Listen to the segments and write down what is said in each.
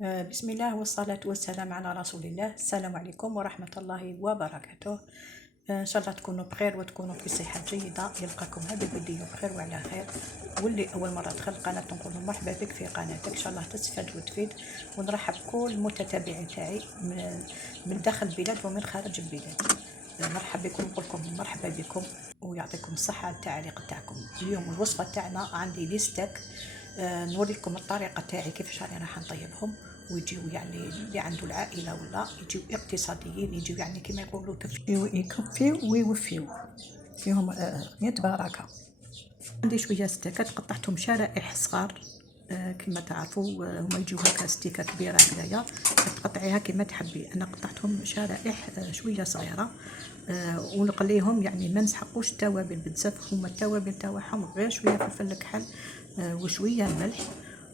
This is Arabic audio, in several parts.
بسم الله والصلاة والسلام على رسول الله. السلام عليكم ورحمة الله وبركاته. إن شاء الله تكونوا بخير وتكونوا في صحة جيدة. يلقاكم هذا الفيديو بخير وعلى خير. واللي أول مرة دخل القناة نقول مرحبا بك في قناتك، إن شاء الله تستفاد وتفيد. ونرحب كل المتتابعين تاعي من داخل البلاد ومن خارج البلاد. مرحبا بكم، نقول لكم مرحبا بكم ويعطيكم الصحة. التعليق تاعكم اليوم الوصفة تاعنا عندي ليستك. نوري لكم الطريقة تاعي كيفاش راني راح نطيبهم ويجيو يعني اللي عنده العائلة ولا يجيو اقتصاديين، يجيو يعني كما يقولوا يكفيو ويوفيو فيهم 100 بركة. عندي شوية ستيكات قطعتهم شرائح صغار، كما تعرفوا هما يجيو هكا ستيكة كبيرة هكذايا تقطعيها كما تحبي. انا قطعتهم شرائح شوية صغيرة، ونقليهم يعني ما نسحقوش التوابل بزاف. هما التوابل تاعهم غير شوية فلفل الكحل وشوية ملح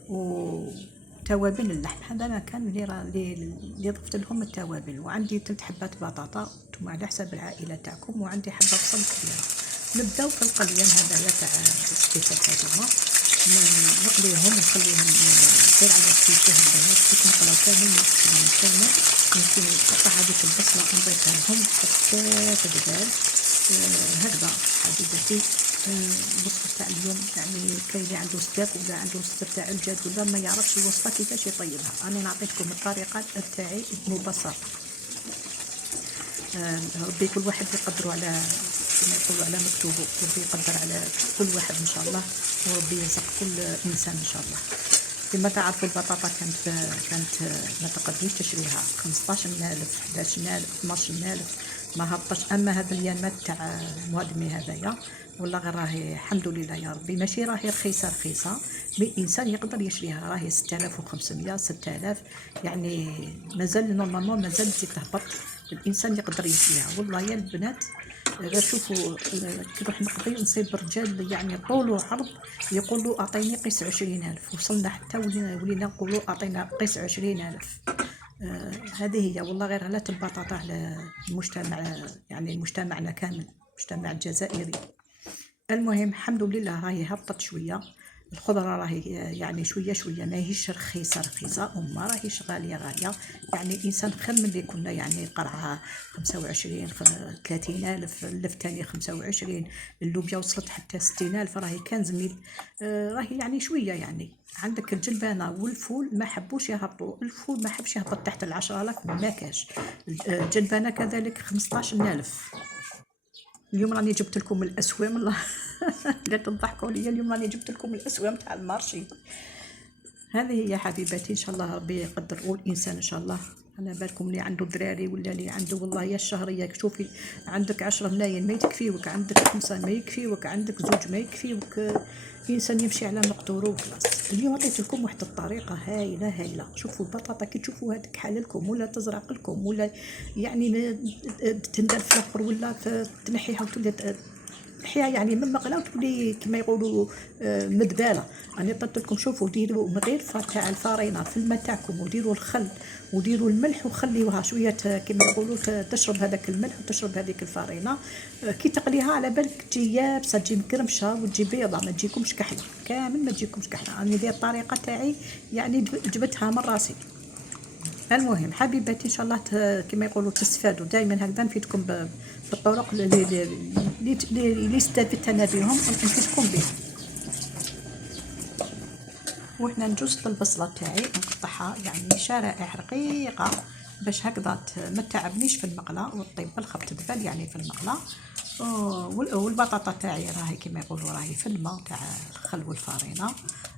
وتوابل اللحم. هذا انا كان اللي ضفت لهم التوابل. وعندي 3 حبات بطاطا، نتوما على حسب العائلة تاعكم، وعندي حبة بصل كبيرة. نبداو في القليان هذايا تاع الستيكات هذوما، نقليهم ونخليهم غير على الكيشة هذايا كيف نقلاو كامل نسلمو. يمكن نقطع هذيك البصلة ونضيفها لهم حتى تدبال. هكذا حبيبتي الوصفة تاع اليوم. يعني كاين اللي عنده ستيك ولا عنده السر تاع الجاد ولا ما يعرفش الوصفة كيفاش يطيبها، انا نعطيكم الطريقة تاعي مبسطة. ربي كل واحد يقدروا على كما يقولوا على مكتوبه، وربي يقدر على كل واحد ان شاء الله، وربي يرزق كل انسان ان شاء الله. كما تعرفوا البطاطا كانت ما تقدريش تشريها 15,000 11,000 12,000 ما هبطش. اما هذا اليامات تاع موادمي هذايا والله غير راهي الحمد لله يا ربي، ماشي راهي رخيصه مي الانسان يقدر يشريها. راهي 6500 6000 يعني مازال نورمالمون مازال تزيد تهبط، الانسان يقدر يشريها. والله يا البنات غير شوفوا كي نروح نقضي نصيب رجال يعني طول وعرض يقولوا اعطيني قيس 20,000، وصلنا حتى ولينا نقولوا اعطينا قيس 20,000. هذه هي والله غير غلات البطاطا على المجتمع، يعني مجتمعنا كامل، المجتمع الجزائري. المهم الحمد لله راهي هبطت شويه الخضره، راهي يعني شويه شويه ماهيش رخيصه وما راهيش غاليه. يعني الانسان خير من اللي كنا يعني قرعها 25 30,000، الثاني 25، اللوبيا وصلت حتى 60,000. راهي كان زميل راهي يعني شويه. يعني عندك الجلبانه والفول ما حبوش يهبطوا، الفول ما حبش يهبط تحت 10,000 ما كاش. الجلبانه كذلك 15,000. اليوم راني جبت لكم الاسوام الله لا تضحكوا عليا، اليوم راني جبت لكم الاسوام تاع المارشي. هذه هي حبيباتي، ان شاء الله ربي يقدر الانسان ان شاء الله. على بالكم اللي عنده دراري ولا اللي عنده والله يا الشهريه، شوفي عندك 10 ملايين ما يكفيوك، عندك 5 ما يكفيوك، عندك 2 ما يكفيوك. الانسان يمشي على مقدوره وخلاص. اليوم عطيت لكم واحد الطريقه هايله. شوفوا البطاطا كي تشوفوا هذيك حلالكم ولا تزرق لكم ولا يعني تندر في الاخر ولا تنحيها وتولي الحياه يعني من مقله وتولي كما يقولوا مدباله. انا قلت لكم شوفوا ديروا مغير تاع الفارينه في الماء تاعكم، وديروا الخل وديروا الملح وخليوها شويه كما يقولوا تشرب هذاك الملح وتشرب هذيك الفارينه. كي تقليها على بالك تجي يابسه، تجي مكرمشه وتجي بيضه، ما تجيكمش كحله كامل، ما تجيكمش كحله. انا دي الطريقه تاعي يعني جبتها من راسي. المهم حبيباتي ان شاء الله كما يقولوا تستفادوا دائما. هكذا نفيدكم بالطرق اللي استفدت انا بهم نفيدكم بهم. وهنا نجوز البصله تاعي نقطعها يعني شرائح رقيقه باش هكذا ما تعبنيش في المقله وتطيب بالخبط تدبل يعني في المقله. والبطاطا تاعي راهي كما يقولوا راهي في الماء تاع الخل والفارينه،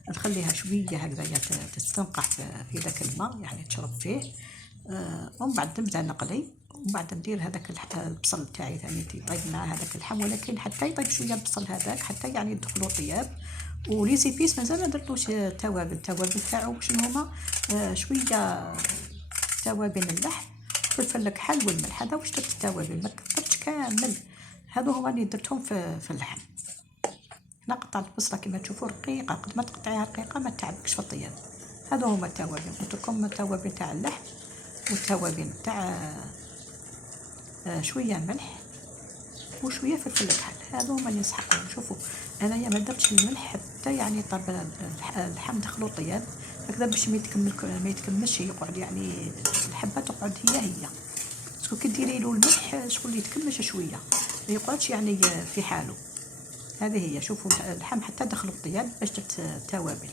نخليها شويه هكذا تستنقع في ذاك الماء يعني تشرب فيه. ومن بعد نبدا نقلي، ومن بعد ندير هذاك البصل تاعي ثاني يطيب مع هذاك اللحم، ولكن حتى يطيب شويه البصل هذاك حتى يعني يدخلوا طياب. ولي زيبيس مازال ما درتوش التوابل تاعو شنو هما شويه توابل اللحم فلفل الكحل والملح. هذا واش درت التوابل ما كثرتش كامل، هذو هما اللي درتهم في اللحم. هنا قطعت البصله كما تشوفوا رقيقه، قد ما تقطعيها رقيقه ما تعبكش في الطياب. هذو هما التوابل، قلت لكم التوابل تاع اللحم والتوابل تاع شويه ملح وشويه فلفل الكحل. هذو هما اللي نسحقهم. شوفوا انايا ما درتش الملح حتى يعني طاب اللحم دخلوا طياب، هكذا باش ما يتكملش يقعد يعني الحبه تقعد هي شكون كديري له الملح شكون اللي يتكمش شويه ما يقعدش يعني في حاله. هذه هي. شوفوا اللحم حتى دخلوا الطياب باش جات التوابل،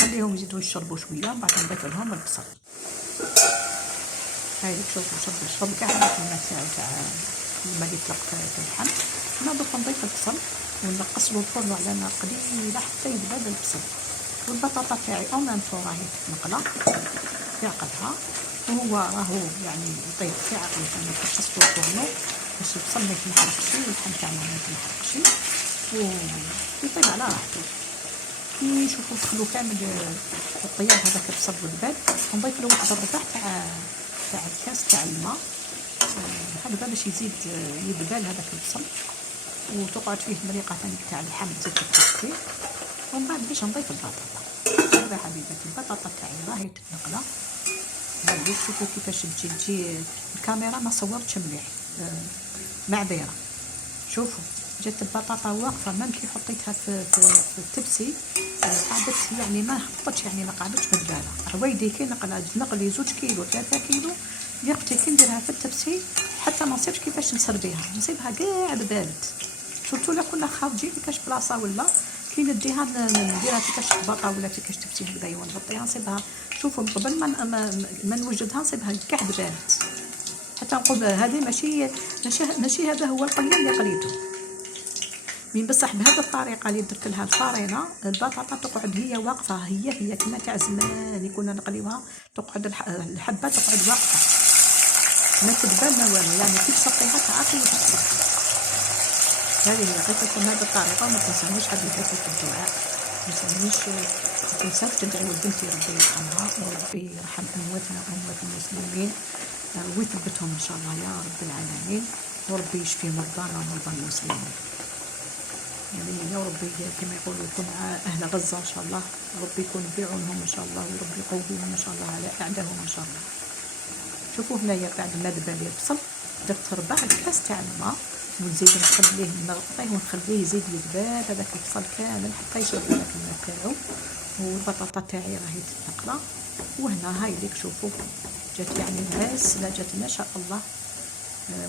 خليهم يزيدوا يشربوا شويه بعد نضيف لهم البصل. هاي شوفوا شرب كاع الماء تاع الماء اللي طلق في اللحم. انا دوك نضيف البصل ونقص له الفرن على نار قليله حتى يذبل البصل. والبطاطا تاعي او ميم طون راهي تنقله في عقلها وهو راهو يعني يطيب في عقله، يعني نقص له الفرن باش البصل ما يتحرقش واللحم تاعنا ما يتحرقش ويطيب على راحته. كي نشوفو دخلو كامل الطياب هذاك البصل والبال ونضيف له واحد الربع تاع الكاس تاع الماء هكذا باش يزيد يذبل هذاك البصل، وتقعد فيه مريقه ثاني تاع اللحم تزيد تطبخ فيه. ومن بعد باش نضيف البطاطا. هذا حبيباتي البطاطا تاعي راهي تتنقله. هاذي شوفوا كيفاش تجي الكاميرا ما صورتش مليح معذره. شوفوا جات البطاطا واقفه مام كي حطيتها في التبسي قعدت يعني ما هبطتش، يعني ما قعدتش مدباله. عويدي كي نقلي 2 كيلو 3 كيلو يقتي كي نديرها في التبسي حتى ما نصيبش كيفاش نسربيها، نصيبها كاع بارد. شفتوا لا كنا خارجين في كاش بلاصه ولا كي نديها نديرها في كاش طباطه ولا في كاش تبسي هكذايا ونغطيها نصيبها. شوفوا قبل ما نوجدها نصيبها كاع بارد حتى نقول هذه ماشي هذا هو القليه اللي قليته. من بصح بهذه الطريقه اللي درت لها الفارينه البطاطا تقعد هي واقفه هي كما تاع زمان اللي كنا نقليوها، تقعد الحبه تقعد واقفه ما تدبل ما والو، يعني كي تسقيها تعرفي وتسقي. هذه هي قلت لكم هذه الطريقه. وما تنسونيش حبيباتي في الدعاء، ما تنساوش تدعوا لبنتي ربي يرحمها وربي يرحم امواتنا واموات المسلمين ويثبتهم ان شاء الله يا رب العالمين، وربي يشفي مرضانا ومرضى المسلمين. يعني يا ربي كما يقولوا يكون مع اهل غزه ان شاء الله، ربي يكون بعونهم ان شاء الله، وربي يقويهم ان شاء الله على اعدائهم ان شاء الله. شوفوا هنايا بعد ما دبل لي البصل درت ربع كاس تاع الماء ونزيد نخليه نغطيه ونخليه يزيد يذبل هذاك البصل كامل حتى يشرب هذاك الماء تاعو. والبطاطا تاعي راهي تتنقله. وهنا هاي ليك شوفوا جات يعني غاسله جات ما شاء الله.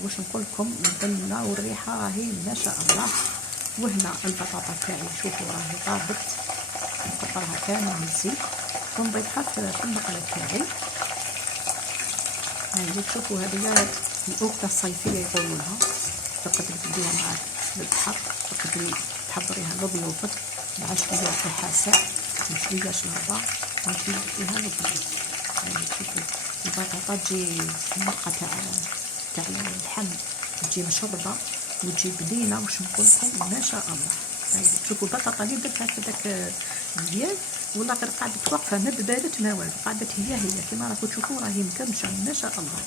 واش نقول لكم البنه والريحه راهي ما شاء الله. وهنا البطاطا تاعي شوفوا راهي طابت نقطعها كامل من الزيت ونضيفها في المقله تاعي. هاي ليك شوفوا هذه الأكلة الصيفية يقولوا لها، تقدري تديها مع البحر، تقدري تحضريها لضيوفك مع شوية حساء وشوية شوربة وتجيب فيها للضيوف. يعني شوفوا البطاطا تجي المرقة تاع اللحم تجي مشربة وتجي بنينة واش نقول لكم ما شاء الله. هاي شوفوا البطاطا اللي درتها في داك الديال والله غير قعدت واقفه ما بدالت ما والو، قعدت هي كما راكم تشوفوا راهي مكمشه ما شاء الله.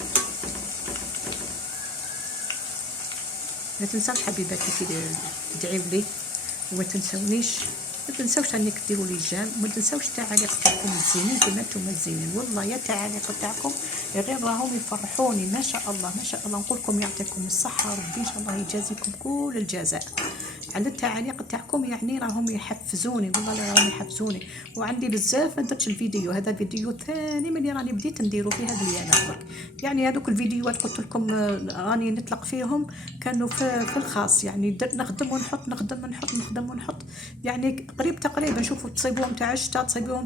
ما تنساوش حبيباتي تدعيو لي وما تنسونيش، ما تنساوش انك ديروا لي جيم، وما تنساوش التعاليق تاعكم الزينين كما نتوما زينين. والله يا التعاليق تاعكم غير راهم يفرحوني ما شاء الله ما شاء الله. نقول لكم يعطيكم الصحه ربي ان شاء الله يجازيكم كل الجزاء على التعاليق تاعكم، يعني راهم يحفزوني والله راهم يحفزوني. وعندي بزاف ما درتش الفيديو، هذا فيديو ثاني ملي راني بديت نديرو في هذه الايامات. يعني هذوك الفيديوهات قلت لكم راني نطلق فيهم كانوا في الخاص، يعني نخدم ونحط نخدم ونحط يعني قريب تقريبا. شوفوا تصيبوهم تاع الشتاء، تصيبوهم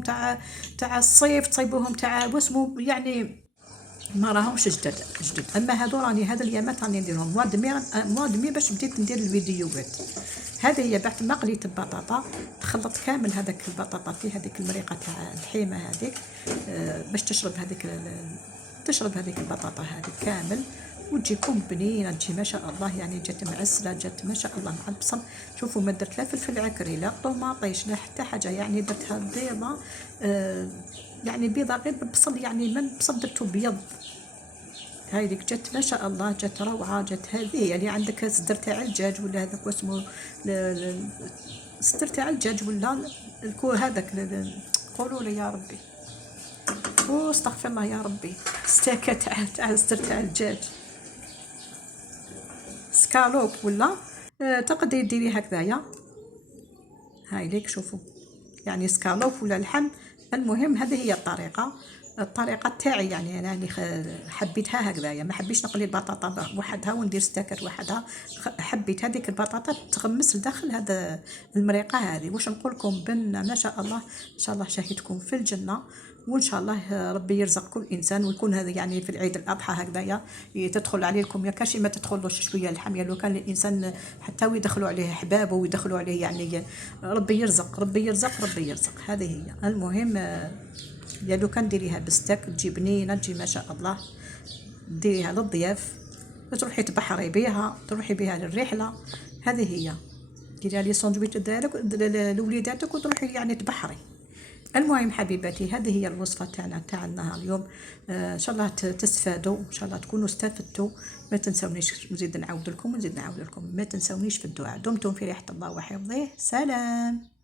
تاع الصيف، تصيبوهم تاع واسمو يعني ما راهمش جدد. اما هذو راني هذا الايامات راني نديرهم مواد باش بديت ندير الفيديوهات. هذه هي بعد ما قليت البطاطا تخلط كامل هذاك البطاطا في هذيك المريقه تاع الحيمه هذيك باش تشرب هذيك البطاطا هذيك كامل وتجيكم بنينه تجي ما شاء الله. يعني جات معسله جات ما شاء الله مع البصل. شوفوا ما درت لا فلفل عكري لا طوماطيش لا حتى حاجه، يعني درتها بيضه يعني بيضه غير بالبصل، يعني من البصل درتو بيض. هاي ديك جات ما شاء الله جات روعه. جات هذه يعني عندك صدر تاع الدجاج ولا هذاك واسمو صدر تاع الدجاج ولا هذاك قولوا لي يا ربي استغفر الله يا ربي ستاكه تاع صدر تاع الدجاج سكالوب ولا تقدري ديري هكذايا. هاي ليك شوفوا يعني سكالوب ولا اللحم المهم هذه هي الطريقه تاعي، يعني انا اللي حبيتها هكذايا، ما حبيتش نقلي البطاطا وحدها وندير ستاكر وحدها. حبيت هذيك البطاطا تغمس لداخل هذا المريقه هذه. واش نقول لكم بن ما شاء الله، ان شاء الله شهيتكم في الجنه. وان شاء الله ربي يرزق كل انسان، ويكون هذا يعني في العيد الاضحى هكذايا تدخل عليكم، يا كاشي ما تدخلوش شويه الحميه لو كان الانسان حتى ويدخلوا عليه احبابه ويدخلوا عليه يعني. ربي يرزق ربي يرزق ربي يرزق، هذه هي المهم. يا لو كان ديريها بستك تجي بنينه، تجي ما شاء الله. ديريها للضياف، تروحي تبحري بها، تروحي بها للرحله. هذه هي ديريها لي ساندويتش لوليداتك وتروحي يعني تبحري. المهم حبيباتي، هذه هي الوصفه تاع النهار اليوم. ان شاء الله تستفادوا، ان شاء الله تكونوا استفدتوا. ما تنسونيش، نزيد نعاود لكم ما تنسونيش في الدعاء. دمتم في ريحه الله وحفظه. سلام.